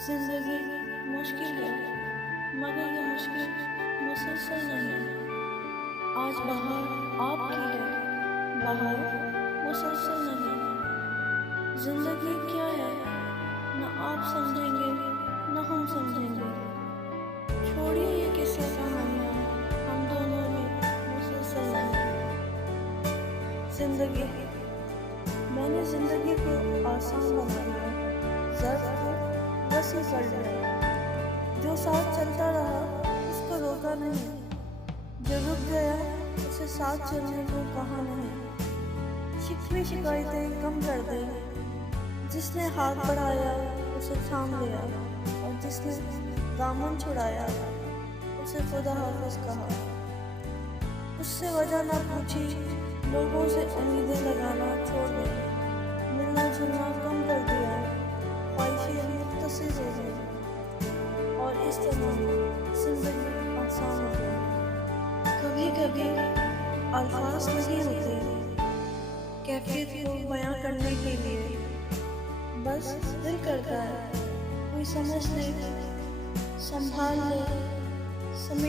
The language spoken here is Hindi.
जिंदगी मुश्किल है, मगर ये मुश्किल मुसलसल नहीं है। आज बहार आपकी है, बहार मुसलसल नहीं है। जिंदगी क्या है, न आप समझेंगे न हम समझेंगे। छोड़िए ये किस्सा कहानियाँ, हम दोनों भी मुसलसल नहीं। जिंदगी, मैंने जिंदगी को आसान बना दिया, ज़र्द को वसी कर लिया। जो साथ चलता रहा उसको रोका नहीं, जो रुक गया उसे साथ चलने को कहा नहीं। शिकवे शिकायतें कम कर दे, जिसने हाथ बढ़ाया उसे थाम लिया, और जिसने दामन छुड़ाया उसे खुदा हाफिज कहा। उससे वजह ना पूछी, लोगों से उम्मीदें लगाना छोड़ दे, मिलना जुलना कम कर दिया, ख्वाहिशें मुख्तसर हो गई, और इस तरह जिंदगी आसान हो गई। कभी कभी अल्फाज नहीं होते कैफियत को बयां करने के लिए, बस दिल करता है कोई समझ ले, संभाल ले, समेट